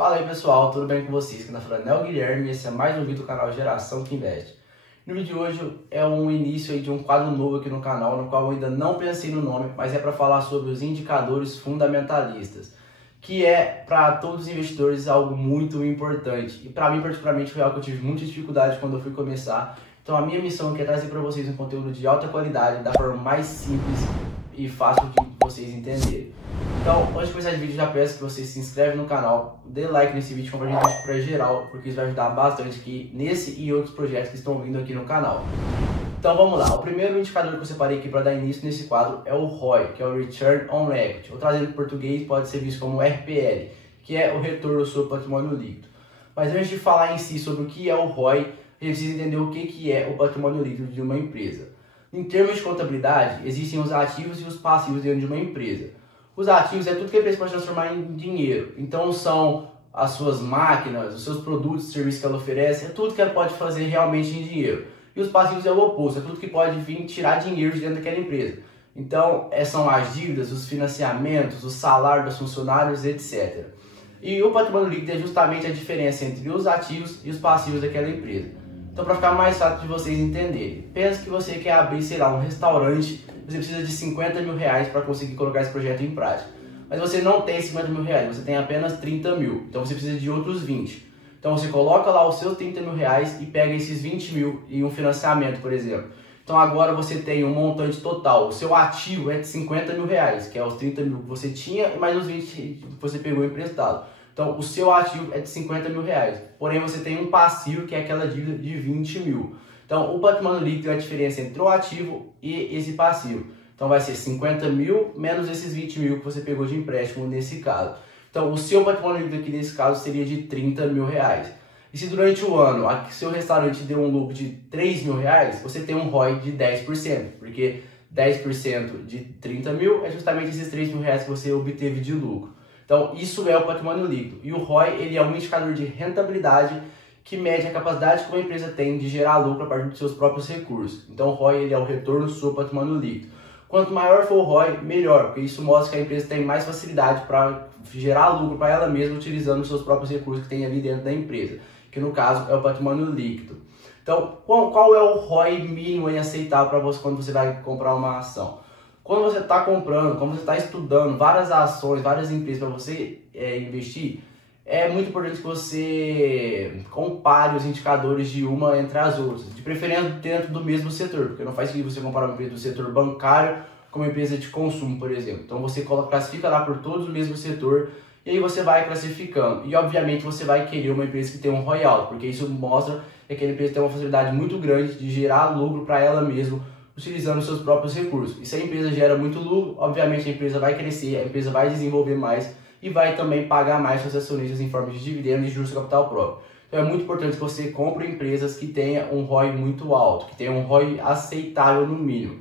Fala aí pessoal, tudo bem com vocês? Aqui na falando é o Guilherme e esse é mais um vídeo do canal Geração que Investe. No vídeo de hoje é um início aí de um quadro novo aqui no canal, no qual eu ainda não pensei no nome, mas é para falar sobre os indicadores fundamentalistas, que é para todos os investidores algo muito importante. E para mim particularmente foi algo que eu tive muita dificuldade quando eu fui começar. Então a minha missão aqui é trazer para vocês um conteúdo de alta qualidade, da forma mais simples e fácil de vocês entenderem. Então, antes de começar o vídeo, já peço que você se inscreve no canal, dê like nesse vídeo, compartilhe isso para geral, porque isso vai ajudar bastante aqui nesse e outros projetos que estão vindo aqui no canal. Então vamos lá, o primeiro indicador que eu separei aqui para dar início nesse quadro é o ROI, que é o Return on Equity, ou trazendo em português pode ser visto como RPL, que é o retorno do seu patrimônio líquido. Mas antes de falar em si sobre o que é o ROI, a gente precisa entender o que é o patrimônio líquido de uma empresa. Em termos de contabilidade, existem os ativos e os passivos dentro de uma empresa. Os ativos é tudo que a empresa pode transformar em dinheiro. Então são as suas máquinas, os seus produtos e serviços que ela oferece, é tudo que ela pode fazer realmente em dinheiro. E os passivos é o oposto, é tudo que pode vir tirar dinheiro de dentro daquela empresa. Então são as dívidas, os financiamentos, os salários dos funcionários, etc. E o patrimônio líquido é justamente a diferença entre os ativos e os passivos daquela empresa. Então, para ficar mais fácil de vocês entenderem, pensa que você quer abrir, sei lá, um restaurante, você precisa de 50 mil reais para conseguir colocar esse projeto em prática. Mas você não tem 50 mil reais, você tem apenas 30 mil, então você precisa de outros 20. Então você coloca lá os seus 30 mil reais e pega esses 20 mil em um financiamento, por exemplo. Então agora você tem um montante total, o seu ativo é de 50 mil reais, que é os 30 mil que você tinha e mais os 20 que você pegou emprestado. Então o seu ativo é de 50 mil reais, porém você tem um passivo que é aquela dívida de 20 mil. Então o patrimônio líquido é a diferença entre o ativo e esse passivo. Então vai ser 50 mil menos esses 20 mil que você pegou de empréstimo nesse caso. Então o seu patrimônio líquido aqui nesse caso seria de 30 mil reais. E se durante o ano seu restaurante deu um lucro de 3 mil reais, você tem um ROI de 10%, porque 10% de 30 mil é justamente esses 3 mil reais que você obteve de lucro. Então isso é o patrimônio líquido. E o ROI ele é um indicador de rentabilidade que mede a capacidade que uma empresa tem de gerar lucro a partir dos seus próprios recursos. Então o ROI ele é o retorno do seu patrimônio líquido. Quanto maior for o ROI, melhor, porque isso mostra que a empresa tem mais facilidade para gerar lucro para ela mesma utilizando os seus próprios recursos que tem ali dentro da empresa, que no caso é o patrimônio líquido. Então, qual é o ROI mínimo e aceitável para você quando você vai comprar uma ação? Quando você está comprando, quando você está estudando várias ações, várias empresas para você investir, é muito importante que você compare os indicadores de uma entre as outras, de preferência dentro do mesmo setor, porque não faz sentido você comparar uma empresa do setor bancário com uma empresa de consumo, por exemplo. Então você classifica lá por todos o mesmo setor e aí você vai classificando. E obviamente você vai querer uma empresa que tem um ROI alto, porque isso mostra que aquela empresa tem uma facilidade muito grande de gerar lucro para ela mesma, utilizando os seus próprios recursos. E se a empresa gera muito lucro, obviamente a empresa vai crescer, a empresa vai desenvolver mais e vai também pagar mais seus acionistas em forma de dividendos e juros de capital próprio. Então é muito importante que você compre empresas que tenham um ROI muito alto, que tenham um ROI aceitável no mínimo.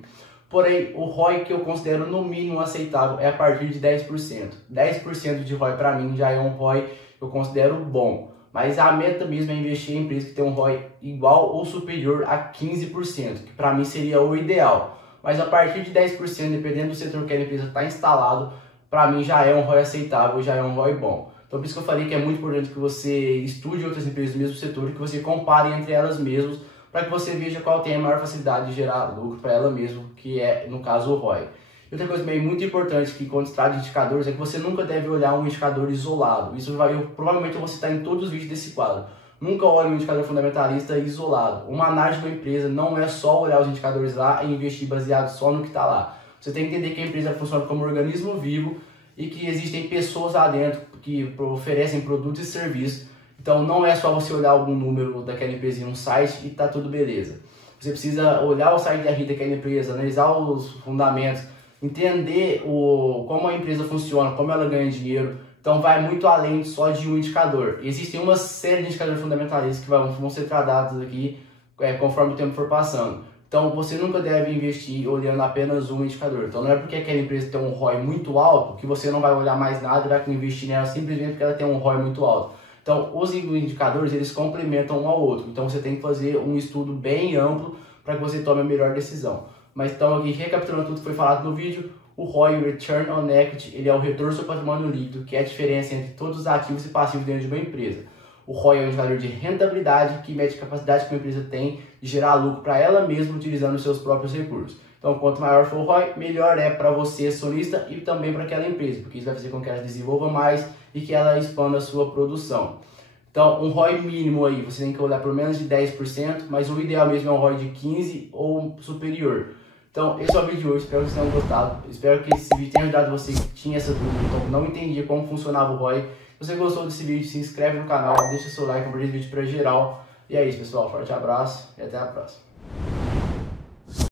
Porém, o ROI que eu considero no mínimo aceitável é a partir de 10%. 10% de ROI para mim já é um ROI que eu considero bom. Mas a meta mesmo é investir em empresas que tenham um ROI igual ou superior a 15%, que para mim seria o ideal. Mas a partir de 10%, dependendo do setor que a empresa está instalado, para mim já é um ROI aceitável, já é um ROI bom. Então por isso que eu falei que é muito importante que você estude outras empresas do mesmo setor e que você compare entre elas mesmas para que você veja qual tem a maior facilidade de gerar lucro para ela mesma, que é, no caso, o ROI. E outra coisa também muito importante que quando se trata de indicadores é que você nunca deve olhar um indicador isolado. Isso provavelmente eu vou citar em todos os vídeos desse quadro. Nunca olhe um indicador fundamentalista isolado. Uma análise de uma empresa não é só olhar os indicadores lá e investir baseado só no que está lá. Você tem que entender que a empresa funciona como um organismo vivo e que existem pessoas lá dentro que oferecem produtos e serviços. Então não é só você olhar algum número daquela empresa em um site e tá tudo beleza. Você precisa olhar o site da RI daquela empresa, analisar os fundamentos, entender como a empresa funciona, como ela ganha dinheiro. Então vai muito além só de um indicador. Existem uma série de indicadores fundamentalistas que vão ser tratados aqui conforme o tempo for passando. Então você nunca deve investir olhando apenas um indicador. Então não é porque aquela empresa tem um ROI muito alto que você não vai olhar mais nada e vai investir nela simplesmente porque ela tem um ROI muito alto. Então os indicadores eles complementam um ao outro. Então você tem que fazer um estudo bem amplo para que você tome a melhor decisão. Mas então aqui recapitulando tudo que foi falado no vídeo, O ROI, o Return on Equity, ele é o retorno sobre patrimônio líquido, que é a diferença entre todos os ativos e passivos dentro de uma empresa. O ROI é um indicador de rentabilidade que mede a capacidade que uma empresa tem de gerar lucro para ela mesma utilizando os seus próprios recursos. Então, quanto maior for o ROI, melhor é para você, acionista, e também para aquela empresa, porque isso vai fazer com que ela desenvolva mais e que ela expanda a sua produção. Então, um ROI mínimo aí, você tem que olhar por menos de 10%, mas o ideal mesmo é um ROI de 15% ou superior. Então, esse é o vídeo de hoje, espero que vocês tenham gostado. Espero que esse vídeo tenha ajudado você que tinha essa dúvida, então não entendia como funcionava o ROI. Se você gostou desse vídeo, se inscreve no canal, deixa seu like, compartilha o vídeo para geral. E é isso, pessoal. Forte abraço e até a próxima.